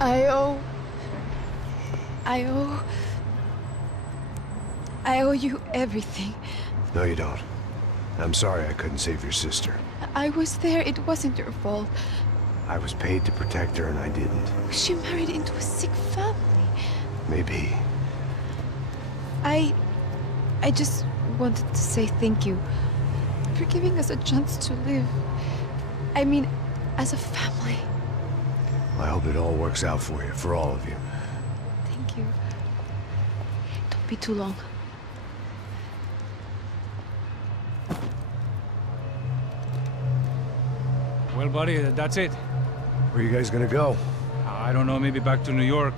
I owe... I owe... I owe you everything. No, you don't. I'm sorry I couldn't save your sister. I was there. It wasn't your fault. I was paid to protect her and I didn't. She married into a sick family. Maybe. I just wanted to say thank you for giving us a chance to live. I mean, as a family. I hope it all works out for you, for all of you. Thank you. Don't be too long. Well, buddy, that's it. Where are you guys gonna go? I don't know, maybe back to New York,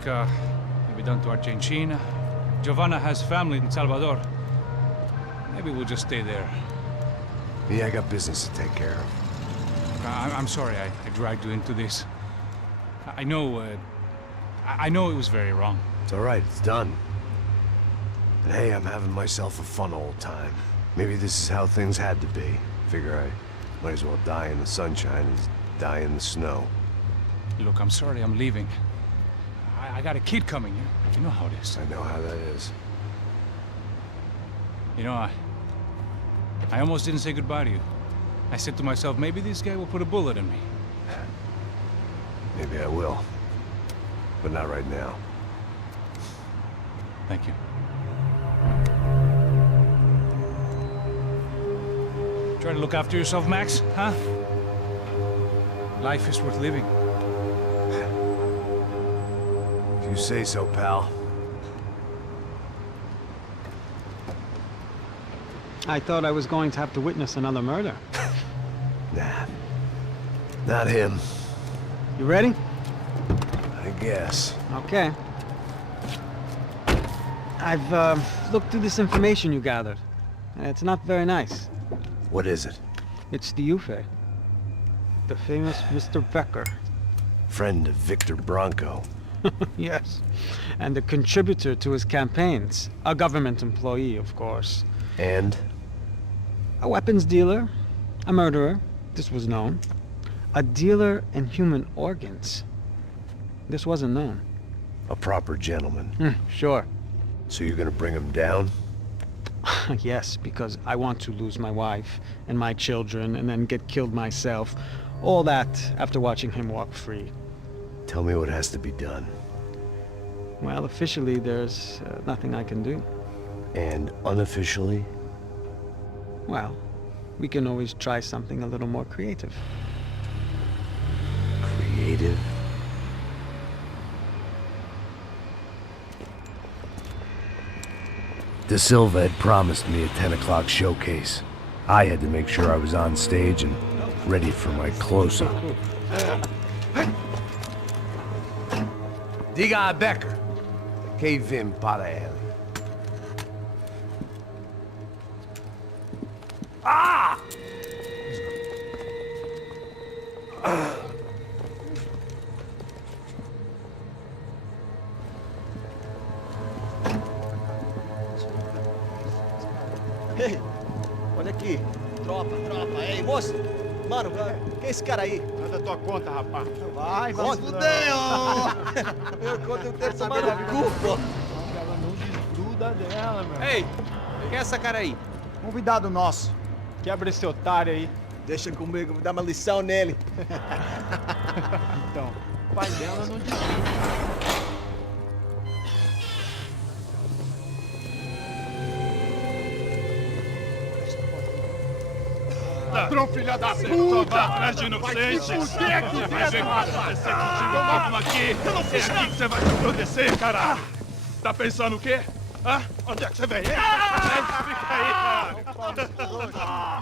maybe down to Argentina. Giovanna has family in Salvador. Maybe we'll just stay there. Me, I got business to take care of. I'm sorry I dragged you into this. I know it was very wrong. It's all right, it's done. And hey, I'm having myself a fun old time. Maybe this is how things had to be. Figure I might as well die in the sunshine as die in the snow. Look, I'm sorry I'm leaving. I got a kid coming. You know how it is. I know how that is. You know, I almost didn't say goodbye to you. I said to myself, maybe this guy will put a bullet in me. Maybe I will. But not right now. Thank you. Try to look after yourself, Max, huh? Life is worth living. If you say so, pal. I thought I was going to have to witness another murder. Nah. Not him. You ready? I guess. Okay. I've looked through this information you gathered. It's not very nice. What is it? It's the Ufe. The famous Mr. Becker. Friend of Victor Bronco. Yes. And a contributor to his campaigns. A government employee, of course. And? A weapons dealer. A murderer. This was known. A dealer in human organs. This wasn't known. A proper gentleman. Sure. So you're gonna bring him down? Yes, because I want to lose my wife and my children and then get killed myself. All that after watching him walk free. Tell me what has to be done. Well, officially there's nothing I can do. And unofficially? Well, we can always try something a little more creative. Creative? De Silva had promised me a 10 o'clock showcase. I had to make sure I was on stage and ready for my close-up. Diga a Becker. Que vim para ele. Ah! Ei, olha aqui. Tropa. Ei, moço. Mano, quem é esse cara aí? Manda tua conta, rapaz. Vai se fuder, Eu conto o tempo tomando cu, pô. Ela não desgruda dela, meu. Ei, quem é essa cara aí? Convidado nosso. Quebra esse otário aí. Deixa comigo, vou dar uma lição nele. Então, o pai dela não desgruda. Ladrão, filha da puta! Vai atrás de inocente! Vai ver o que vai acontecer contigo mesmo aqui! É aqui que você vai se acontecer, caralho! Tá pensando o quê? Hã? Onde é que você vem? Fica aí, caralho!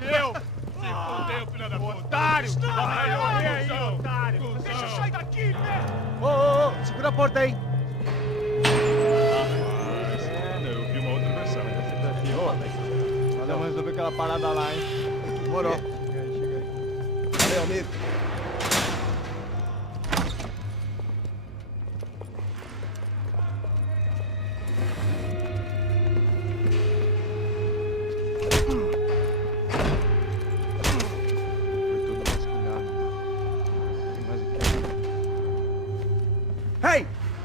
Eu? Se fodeu, filha da puta! Otário! Vai, aí, otário! Deixa eu sair daqui, né? Ô, segura a porta aí! Eu vi uma outra versão. Vamos resolver aquela parada lá, hein? Demorou. Chega aí. Valeu, amigo. Foi tudo vasculhado. Tem mais o que?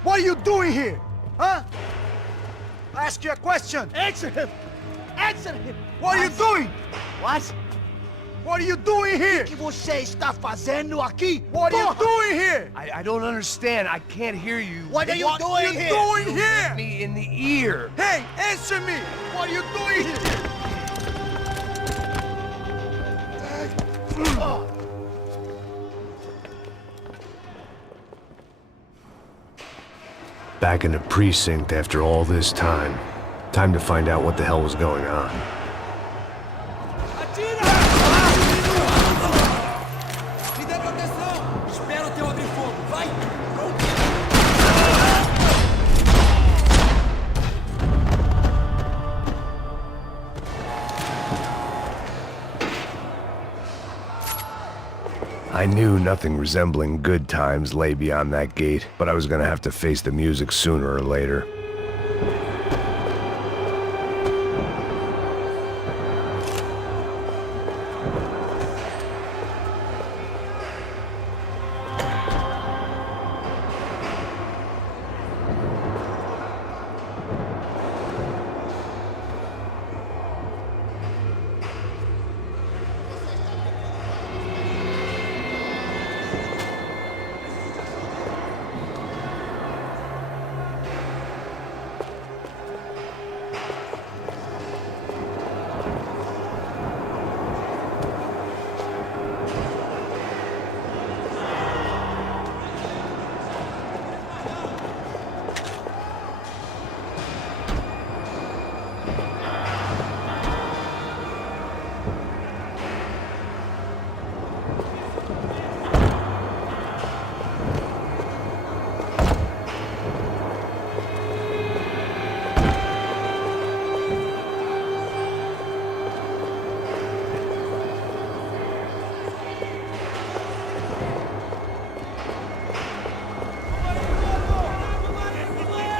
What are you doing here? Huh? I ask you a question. Answer him! Answer him! What are you doing? What? What are you doing here? O que você está fazendo aqui? What are you doing here? I don't understand. I can't hear you. What are you doing here? You hit me in the ear. Hey, answer me! What are you doing here? Back in the precinct after all this time. Time to find out what the hell was going on. I knew nothing resembling good times lay beyond that gate, but I was gonna have to face the music sooner or later.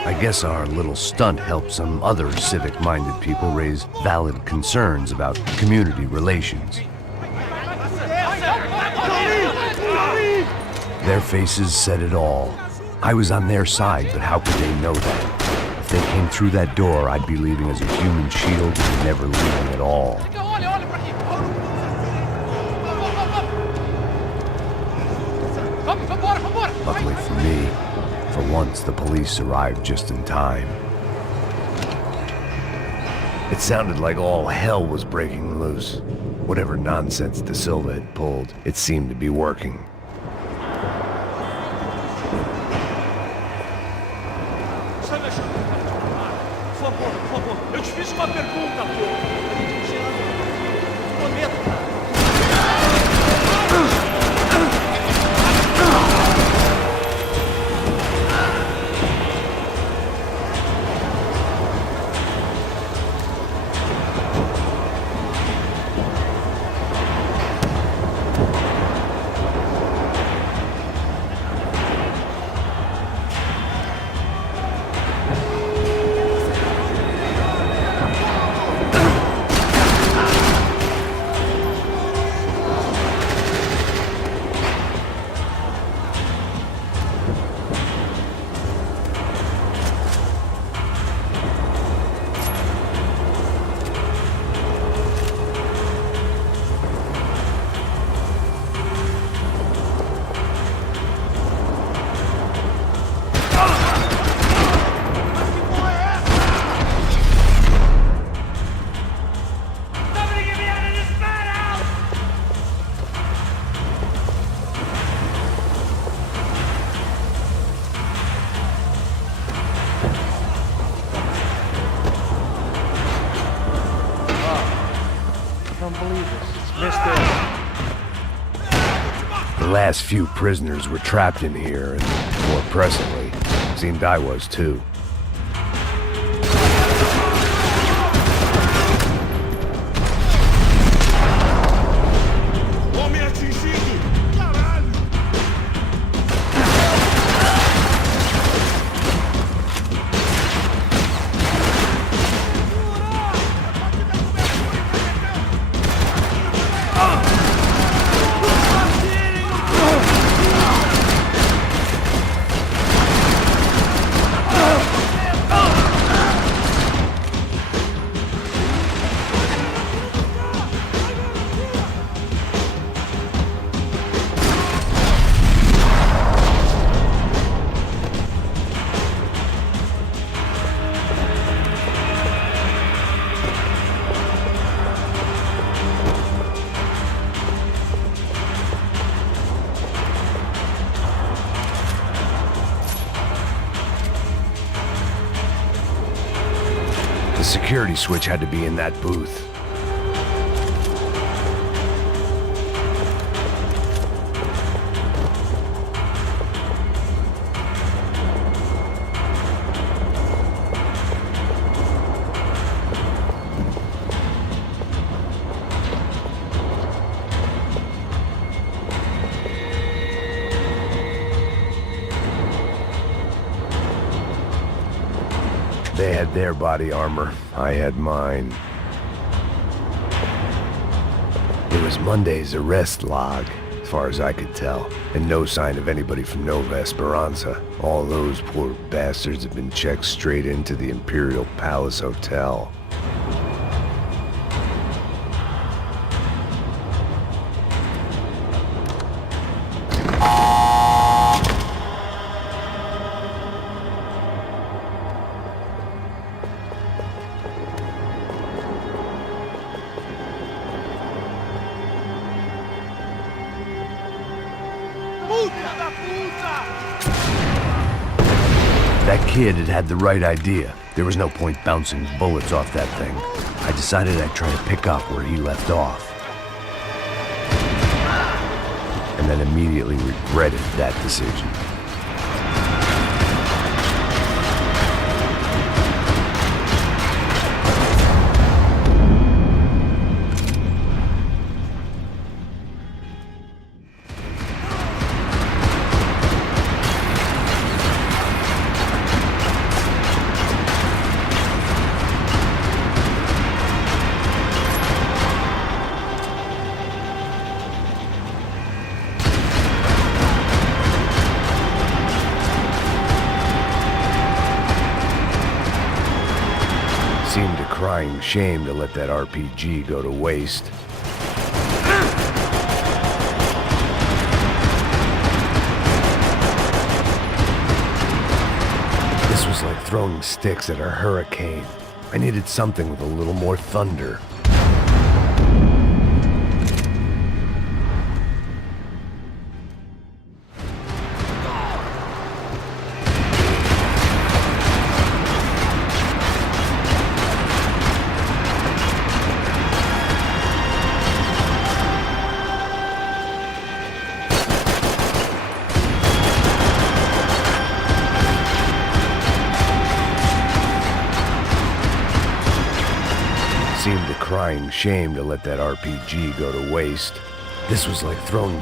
I guess our little stunt helped some other civic-minded people raise valid concerns about community relations. Their faces said it all. I was on their side, but how could they know that? If they came through that door, I'd be leaving as a human shield and never leaving at all. Luckily for me, for once, the police arrived just in time. It sounded like all hell was breaking loose. Whatever nonsense De Silva had pulled, it seemed to be working. Eu te fiz uma pergunta, pô. Prometo, cara. The last few prisoners were trapped in here, and more pressingly, seemed I was too. Homem atingido! Caralho! security switch had to be in that booth. They had their body armor. I had mine. It was Monday's arrest log, as far as I could tell, and no sign of anybody from Nova Esperanza. All those poor bastards had been checked straight into the Imperial Palace Hotel. That kid had had the right idea. There was no point bouncing bullets off that thing. I decided I'd try to pick up where he left off. And then immediately regretted that decision. Seemed a crying shame to let that RPG go to waste. This was like throwing sticks at a hurricane. I needed something with a little more thunder. Seemed a crying shame to let that RPG go to waste. This was like throwing...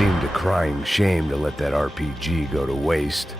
Seemed a crying shame to let that RPG go to waste.